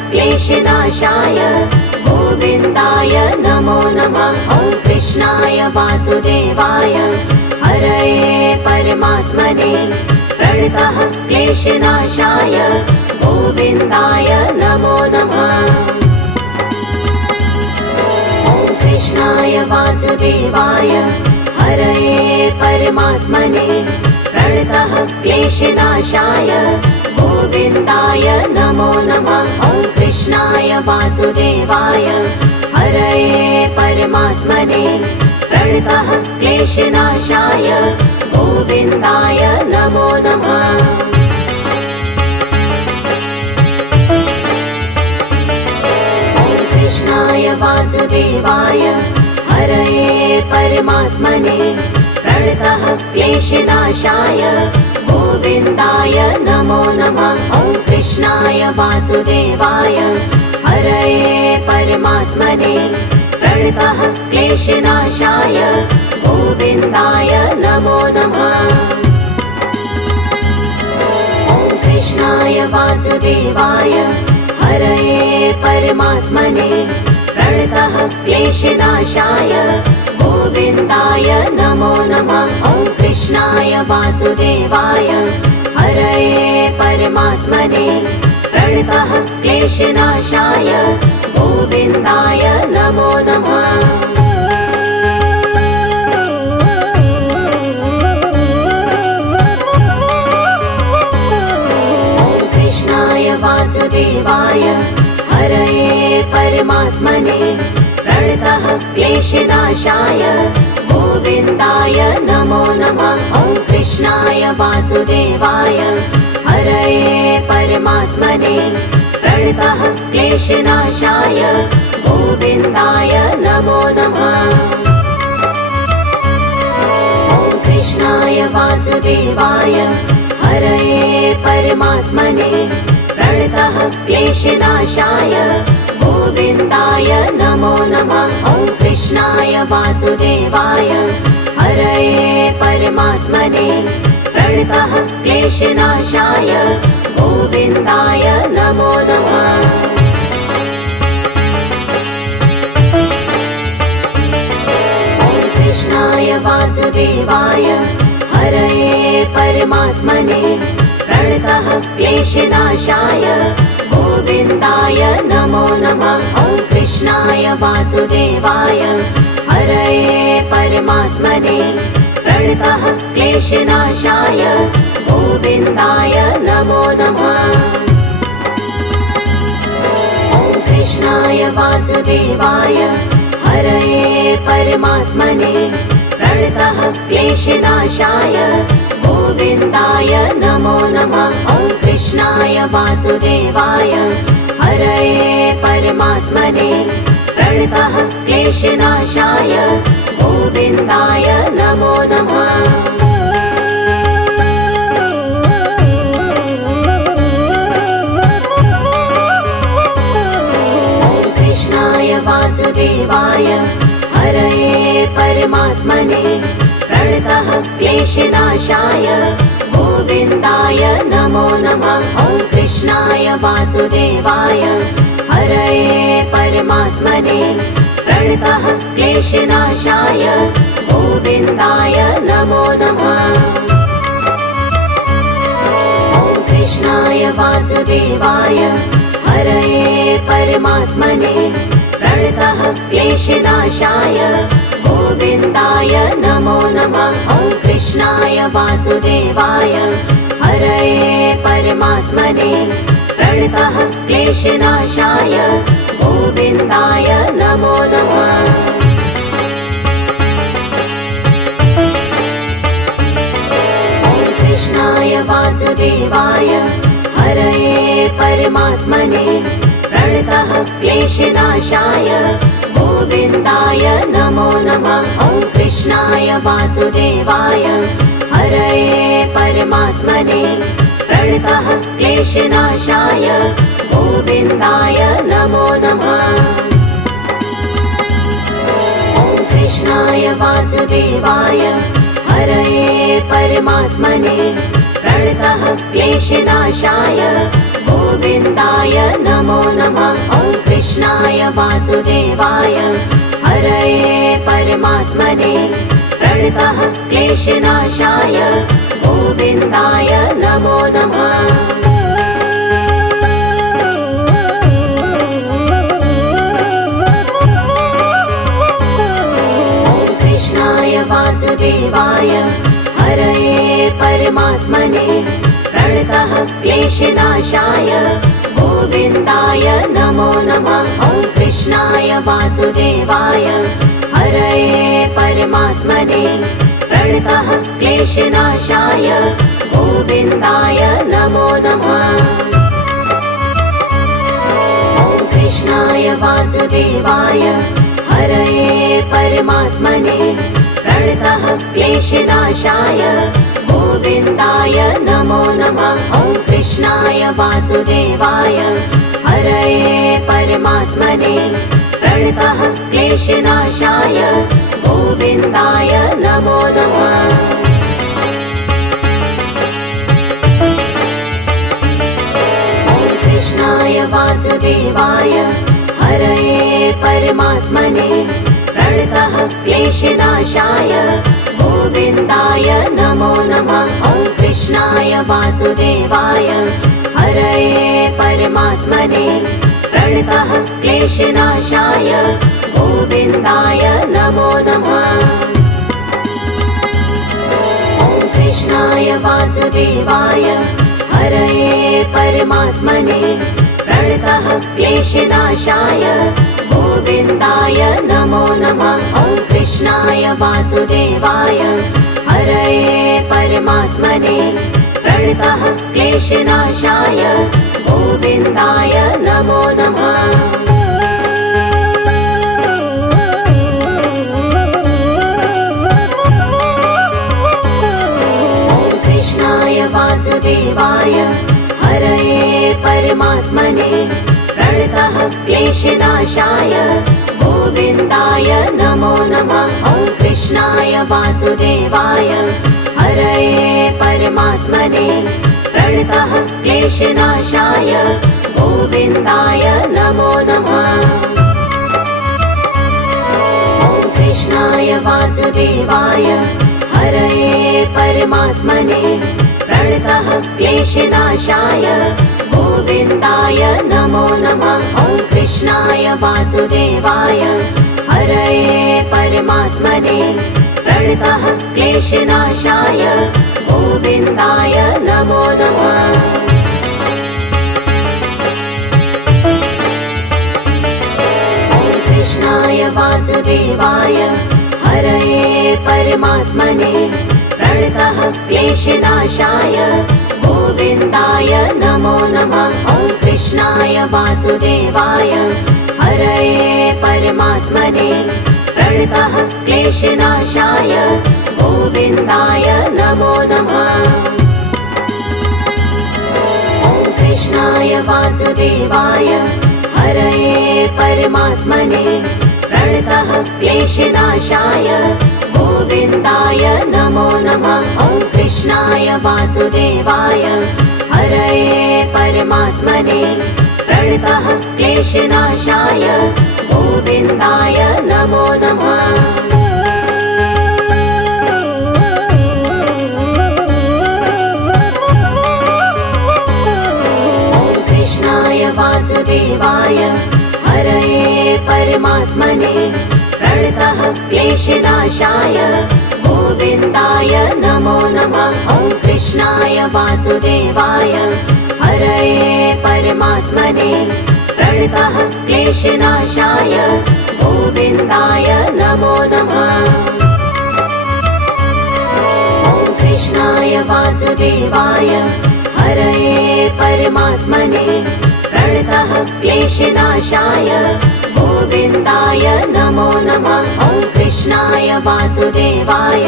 क्लेशनाशाय गोविन्दाय नमो नमः। ॐ कृष्णाय वासुदेवाय हरये परमात्मने प्रणतः क्लेशनाशाय गोविन्दाय नमो नमः। ॐ कृष्णाय वासुदेवाय हरये परमात्मने प्रणतः क्लेशनाशाय गोविन्दाय नमो नमः। ॐ कृष्णाय वासुदेवाय हरये परमात्मने प्रणतः क्लेशनाशाय गोविन्दाय नमो नमः। ॐ कृष्णाय वासुदेवाय हरये परमात्मने प्रणतः क्लेशनाशाय गोविन्दाय नमो नमः। ॐ कृष्णाय वासुदेवाय हरये परमात्मने प्रणतः क्लेशनाशाय गोविन्दाय नमो नमः। ॐ कृष्णाय वासुदेवाय हरये परमात्मने प्रणतः क्लेशनाशाय गोविन्दाय नमो नमः। ॐ कृष्णाय वासुदेवाय हरये परमात्मने प्रणतः क्लेशनाशाय गोविन्दाय नमो नमः। ॐ कृष्णाय वासुदेवाय हरये परमात्मने प्रणतः क्लेशनाशाय गोविन्दाय नमो नमः। ॐ कृष्णाय वासुदेवाय हरये परमात्मने प्रणतः क्लेशनाशाय गोविन्दाय नमो नमः। ॐ कृष्णाय वासुदेवाय हरये परमात्मने प्रणतः क्लेशनाशाय गोविन्दाय नमो नमः। ॐ कृष्णाय वासुदेवाय हरये परमात्मने प्रणतः क्लेशनाशाय गोविन्दाय नमो नमः। ॐ कृष्णाय वासुदेवाय हरये परमात्मने प्रणतः क्लेशनाशाय गोविन्दाय नमो नमः। ॐ कृष्णाय वासुदेवाय हरये परमात्मने प्रणतः क्लेशनाशाय गोविन्दाय नमो नमः। ॐ कृष्णाय वासुदेवाय हरये परमात्मने प्रणतः क्लेशनाशाय गोविन्दाय नमो नमः। ॐ कृष्णाय वासुदेवाय हरये परमात्मने प्रणतः क्लेशनाशाय गोविन्दाय नमो नमः। ॐ कृष्णाय वासुदेवाय हरये परमात्मने प्रणतः क्लेशनाशाय गोविन्दाय नमो नमः। ॐ कृष्णाय वासुदेवाय हरये परमात्मने प्रणतः क्लेशनाशाय गोविन्दाय नमो नमः। ॐ कृष्णाय वासुदेवाय हरये परमात्मने प्रणतः क्लेशनाशाय गोविन्दाय नमो नमः। ॐ कृष्णाय वासुदेवाय हरये परमात्मने प्रणतः क्लेशनाशाय गोविन्दाय नमो नमः। ॐ कृष्णाय वासुदेवाय हरये परमात्मने प्रणतः क्लेशनाशाय गोविन्दाय नमो नमः। ॐ कृष्णाय वासुदेवाय हरये परमात्मने प्रणतः क्लेशनाशाय गोविन्दाय नमो नमः। ॐ कृष्णाय वासुदेवाय हरये परमात्मने प्रणतः क्लेशनाशाय गोविन्दाय नमो नमः। वासुदेवाय हरये परमात्मने प्रणतः क्लेशनाशाय गोविन्दाय नमो नमः। वासुदेवाय हरये परमात्मने प्रणतः क्लेशनाशाय गोविन्दाय नमो नमः। ॐ कृष्णाय वासुदेवाय हरये परमात्मने प्रणतः क्लेशनाशाय गोविन्दाय नमो नमः। ॐ कृष्णाय वासुदेवाय हरये परमात्मने प्रणतः क्लेशनाशाय गोविन्दाय नमो नमः। ॐ कृष्णाय वासुदेवाय हरये परमात्मने प्रणतः क्लेशनाशाय गोविन्दाय नमो नमः। ॐ कृष्णाय वासुदेवाय हरये परमात्मने प्रणतः क्लेशनाशाय गोविन्दाय नमो नमः। ॐ कृष्णाय वासुदेवाय हरये परमात्मने प्रणतः क्लेशनाशाय गोविन्दाय नमो नमः। ॐ कृष्णाय वासुदेवाय हरये परमात्मने प्रणतः क्लेशनाशाय गोविन्दाय नमो नमः। ॐ कृष्णाय वासुदेवाय हरये परमात्मने प्रणतः क्लेशनाशाय गोविन्दाय नमो नमः। ॐ कृष्णाय वासुदेवाय हरये परमात्मने प्रणतः क्लेशनाशाय गोविन्दाय नमो नमः। ॐ कृष्णाय वासुदेवाय हरये परमात्मने प्रणतः क्लेशनाशाय गोविन्दाय नमो नमः। ॐ कृष्णाय वासुदेवाय हरये परमात्मने प्रणतः क्लेशनाशाय गोविन्दाय नमो नमः। ॐ कृष्णाय वासुदेवाय हरये परमात्मने प्रणतः क्लेशनाशाय गोविन्दाय नमो नमः। ॐ कृष्णाय वासुदेवाय हरये परमात्मने प्रणतः क्लेशनाशाय गोविन्दाय नमो नमः। ॐ कृष्णाय वासुदेवाय हरये परमात्मने प्रणतः क्लेशनाशाय गोविन्दाय नमो नमः। ॐ कृष्णाय वासुदेवाय हरये परमात्मने प्रणतः क्लेशनाशाय गोविन्दाय नमो नमः। ॐ कृष्णाय वासुदेवाय हरये परमात्मने प्रणतः क्लेशनाशाय गोविन्दाय नमो नमः। ॐ कृष्णाय वासुदेवाय हरये परमात्मने प्रणतः क्लेशनाशाय गोविन्दाय नमो नमः। ॐ कृष्णाय वासुदेवाय हरये परमात्मने प्रणतः क्लेशनाशाय गोविन्दाय नमो नमः। ॐ कृष्णाय वासुदेवाय हरये परमात्मने प्रणतः क्लेशनाशाय गोविन्दाय नमो नमः। ॐ कृष्णाय वासुदेवाय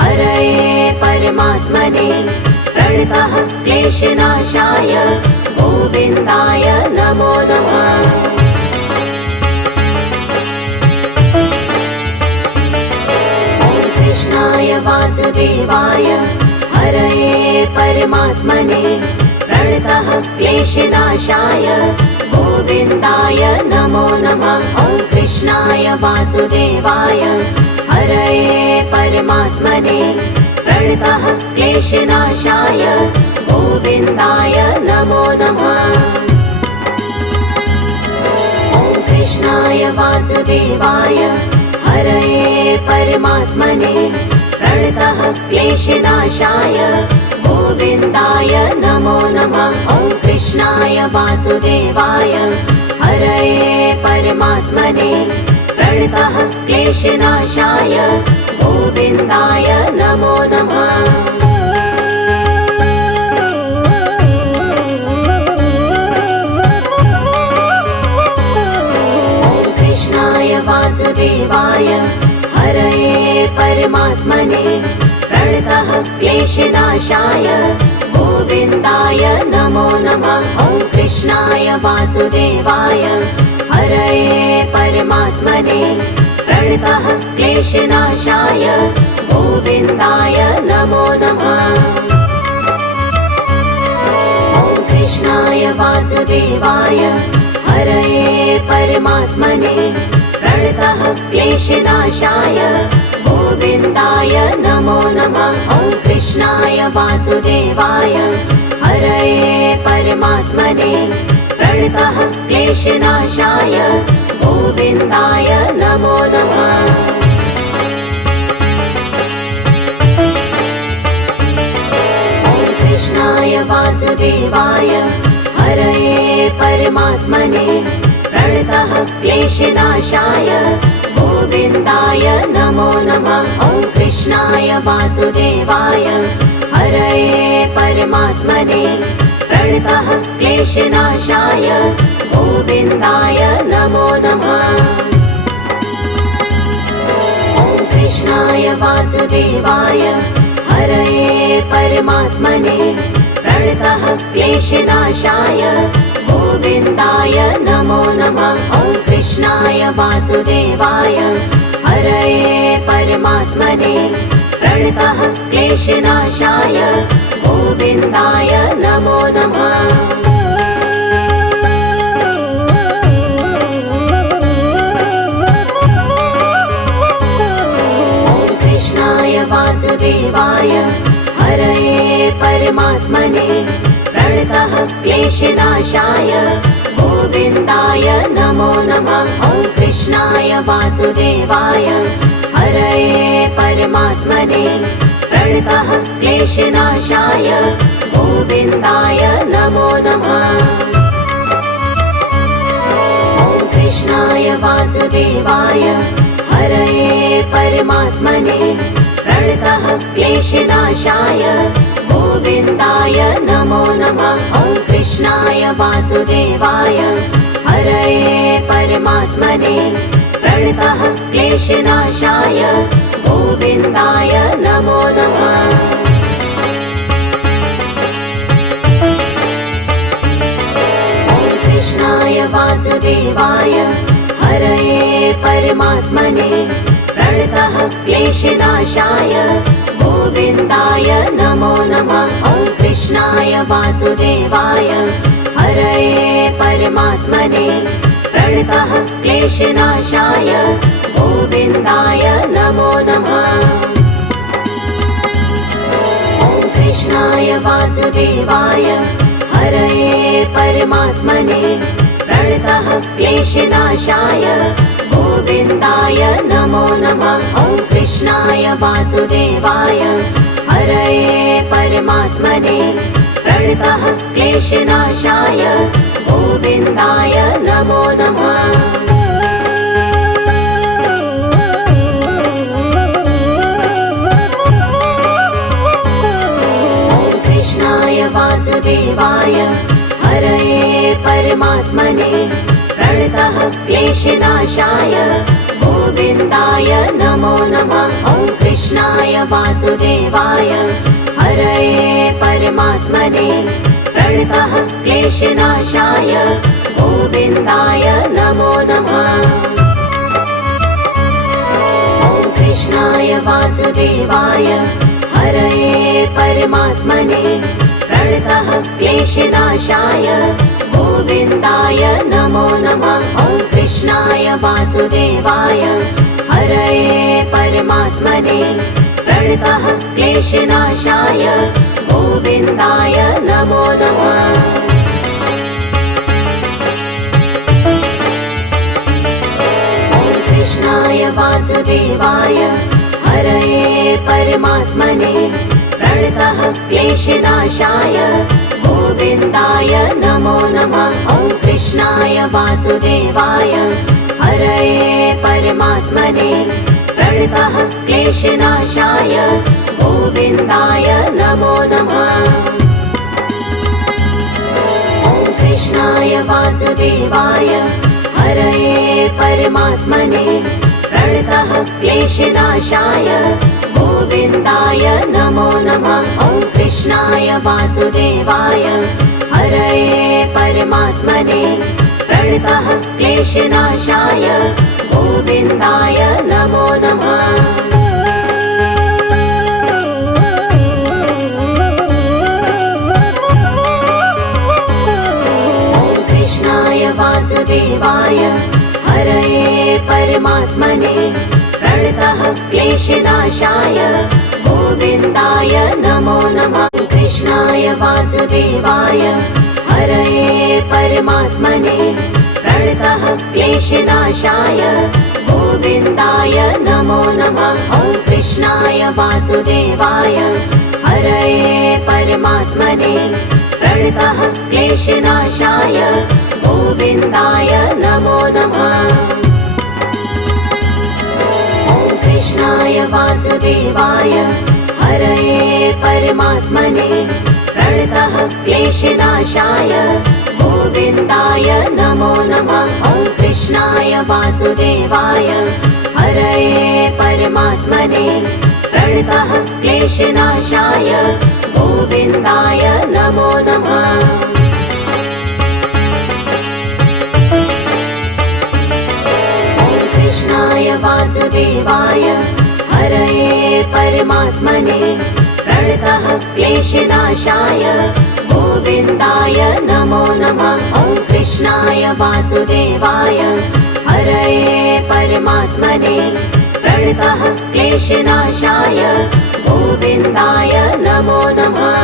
हरये परमात्मने प्रणतः क्लेशनाशाय गोविन्दाय नमो नमः। ॐ कृष्णाय वासुदेवाय हरये परमात्मने प्रणतः क्लेशनाशाय गोविन्दाय नमो नमः। वासुदेवाय हरये परमात्मने प्रणतः क्लेशनाशाय गोविन्दाय नमो नमः। ॐ कृष्णाय वासुदेवाय हरये परमात्मने प्रणतः क्लेशनाशाय गोविन्दाय नमो नमः। ॐ कृष्णाय वासुदेवाय हरये परमात्मने प्रणतः क्लेशनाशाय गोविन्दाय नमो नमः। ॐ कृष्णाय वासुदेवाय हरये परमात्मने प्रणतः क्लेशनाशाय गोविन्दाय नमो नमः। ॐ कृष्णाय वासुदेवाय हरये परमात्मने प्रणतः क्लेशनाशाय गोविन्दाय नमो नमः। ॐ कृष्णाय वासुदेवाय हरये परमात्मने प्रणतः क्लेशनाशाय गोविन्दाय नमो नमः। ॐ कृष्णाय वासुदेवाय हरये परमात्मने प्रणतः क्लेशनाशाय गोविन्दाय नमो नमः। ॐ कृष्णाय वासुदेवाय हरये परमात्मने प्रणतः क्लेशनाशाय गोविन्दाय नमो नमः। ॐ कृष्णाय वासुदेवाय हरये परमात्मने प्रणतः क्लेशनाशाय गोविन्दाय नमो नमः। ॐ कृष्णाय वासुदेवाय हरये परमात्मने प्रणतः क्लेशनाशाय गोविन्दाय नमो नमः। ॐ कृष्णाय वासुदेवाय हरये परमात्मने प्रणतः क्लेशनाशाय गोविन्दाय नमो नमः। ॐ कृष्णाय वासुदेवाय हरये परमात्मने प्रणतः क्लेशनाशाय गोविन्दाय नमो नमः। ॐ कृष्णाय वासुदेवाय हरये परमात्मने प्रणतः क्लेशनाशाय गोविन्दाय नमो नमः। ॐ कृष्णाय वासुदेवाय हरये परमात्मने प्रणतः क्लेशनाशाय गोविन्दाय नमो नमः। ॐ कृष्णाय वासुदेवाय हरये परमात्मने प्रणतः क्लेशनाशाय गोविन्दाय नमो नमः। ॐ कृष्णाय वासुदेवाय हरये परमात्मने प्रणतः क्लेशनाशाय गोविन्दाय नमो नमः। ॐ कृष्णाय वासुदेवाय हरये परमात्मने प्रणतः क्लेशनाशाय गोविन्दाय नमो नमः। ॐ कृष्णाय वासुदेवाय हरये परमात्मने प्रणतः क्लेशनाशाय गोविन्दाय नमो नमः। ॐ कृष्णाय वासुदेवाय हरये परमात्मने प्रणतः क्लेशनाशाय गोविन्दाय नमो नमः। ॐ कृष्णाय वासुदेवाय हरये परमात्मने प्रणतः क्लेशनाशाय गोविन्दाय नमो नमः। ॐ कृष्णाय वासुदेवाय हरये परमात्मने प्रणतः क्लेशनाशाय गोविन्दाय नमो नमः। ॐ कृष्णाय वासुदेवाय हरये परमात्मने प्रणतः क्लेशनाशाय गोविन्दाय नमो नमः। ॐ कृष्णाय वासुदेवाय परमात्मने प्रणतः क्लेशनाशाय गोविन्दाय नमो नमः। कृष्णाय वासुदेवाय हरये परमात्मने प्रणतः क्लेशनाशाय गोविन्दाय नमो नमः। ॐ कृष्णाय वासुदेवाय हरये परमात्मने प्रणतः क्लेशनाशाय गोविन्दाय नमो नमः। ॐ कृष्णाय वासुदेवाय हरये परमात्मने प्रणतः क्लेशनाशाय गोविन्दाय नमो नमः। ॐ कृष्णाय वासुदेवाय हरये परमात्मने प्रणतः क्लेशनाशाय गोविन्दाय नमो नमः। वासुदेवाय हरये परमात्मने प्रणतः क्लेशनाशाय गोविन्दाय नमो नमः। कृष्णाय वासुदेवाय हरये परमात्मने प्रणतः क्लेशनाशाय गोविन्दाय नमो नमः। ॐ कृष्णाय वासुदेवाय हरये परमात्मने प्रणतः क्लेशनाशाय गोविन्दाय नमो नमः। ॐ कृष्णाय वासुदेवाय हरये परमात्मने प्रणतः क्लेशनाशाय गोविन्दाय नमो नमः। ॐ कृष्णाय वासुदेवाय हरये परमात्मने प्रणतः क्लेशनाशाय गोविन्दाय नमो नमः। कृष्णाय वासुदेवाय हरये परमात्मने प्रणतः क्लेशनाशाय गोविन्दाय नमो नमः। ॐ कृष्णाय वासुदेवाय हरये परमात्मने प्रणतः क्लेशनाशाय गोविन्दाय नमो नमः।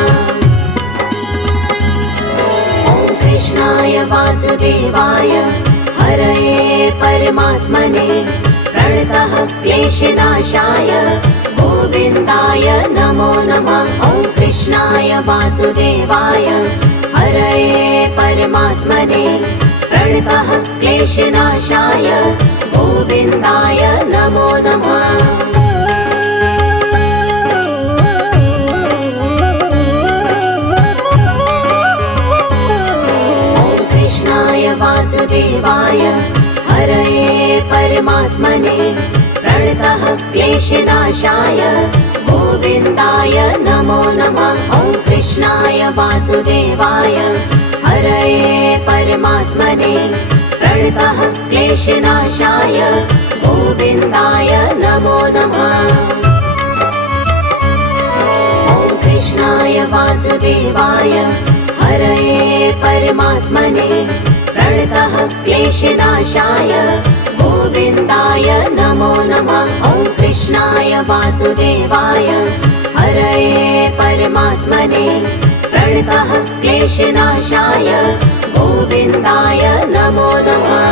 ॐ कृष्णाय वासुदेवाय हरये परमात्मने प्रणतः क्लेशनाशाय गोविन्दाय नमो नमः। ॐ कृष्णाय वासुदेवाय हरये परमात्मने प्रणतः क्लेशनाशाय गोविन्दाय नमो नमः। वासुदेवाय हरये परमात्मने प्रणतः क्लेशनाशाय गोविन्दाय नमो नमः। ॐ कृष्णाय वासुदेवाय हरये परमात्मने प्रणतः क्लेशनाशाय गोविन्दाय नमो नमः। ॐ कृष्णाय वासुदेवाय हरये परमात्मने प्रणतः क्लेशनाशाय गोविन्दाय नमो नमः। ॐ कृष्णाय वासुदेवाय हरये परमात्मने प्रणतः क्लेशनाशाय गोविन्दाय नमो नमः।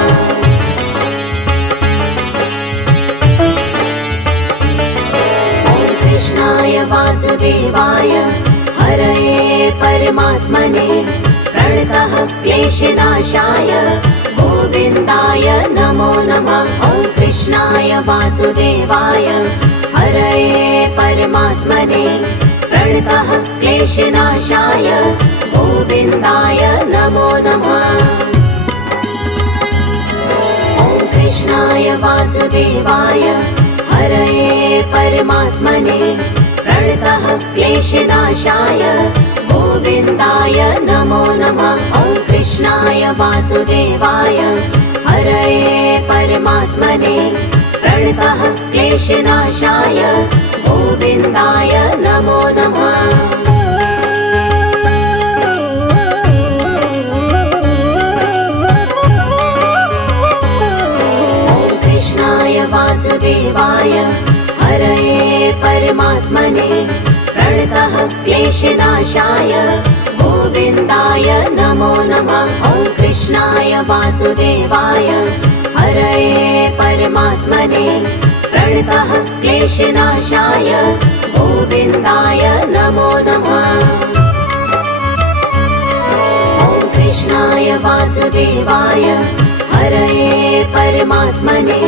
ॐ कृष्णाय वासुदेवाय हरये परमात्मने प्रणतः क्लेशनाशाय गोविन्दाय नमो नमः। ॐ कृष्णाय वासुदेवाय हरये परमात्मने प्रणतः क्लेशनाशाय गोविन्दाय नमो नमः। ॐ कृष्णाय वासुदेवाय हरये परमात्मने प्रणतः क्लेशनाशाय गोविन्दाय नमो नमः। ॐ कृष्णाय वासुदेवाय हरये परमात्मने प्रणतः क्लेशनाशाय गोविन्दाय नमो नमः। ॐ कृष्णाय वासुदेवाय हरये परमात्मने प्रणतः क्लेशनाशाय गोविन्दाय नमो नमः। ॐ कृष्णाय वासुदेवाय हरये परमात्मने प्रणतः क्लेशनाशाय गोविन्दाय नमो नमः। ॐ कृष्णाय वासुदेवाय हरये परमात्मने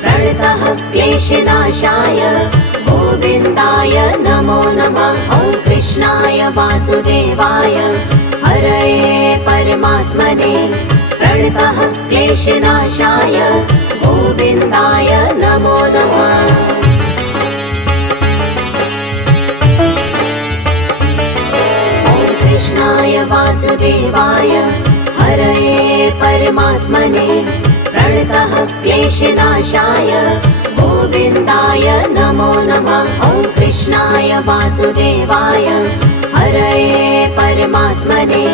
प्रणतः क्लेशनाशाय गोविन्दाय नमो नमः। ॐ कृष्णाय वासुदेवाय हरये परमात्मने प्रणतः क्लेशनाशाय गोविन्दाय नमो नमः। ॐ कृष्णाय वासुदेवाय हरये परमात्मने प्रणतः क्लेशनाशाय गोविन्दाय नमो नमः। ॐ कृष्णाय वासुदेवाय हरये परमात्मने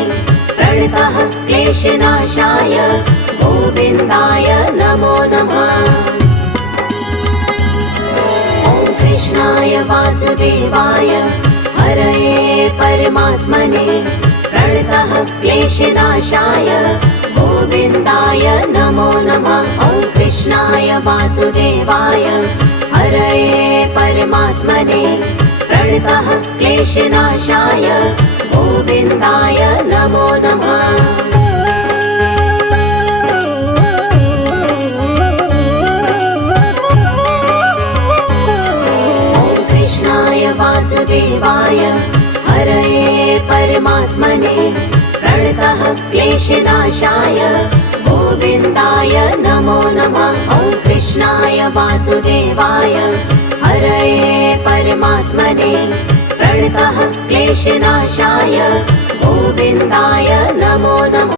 प्रणतः क्लेशनाशाय गोविन्दाय नमो नमः। ॐ कृष्णाय वासुदेवाय हरये परमात्मने प्रणतः क्लेशनाशाय गोविन्दाय नमो नमः। ॐ कृष्णाय वासुदेवाय हरये परमात्मने प्रणतः क्लेशनाशाय गोविन्दाय नमो नमः। ॐ कृष्णाय वासुदेवाय हरये परमात्मने प्रणतः क्लेशनाशाय गोविन्दाय नमो नमः। ॐ कृष्णाय वासुदेवाय हरये परमात्मने प्रणतः क्लेशनाशाय गोविन्दाय नमो नमः।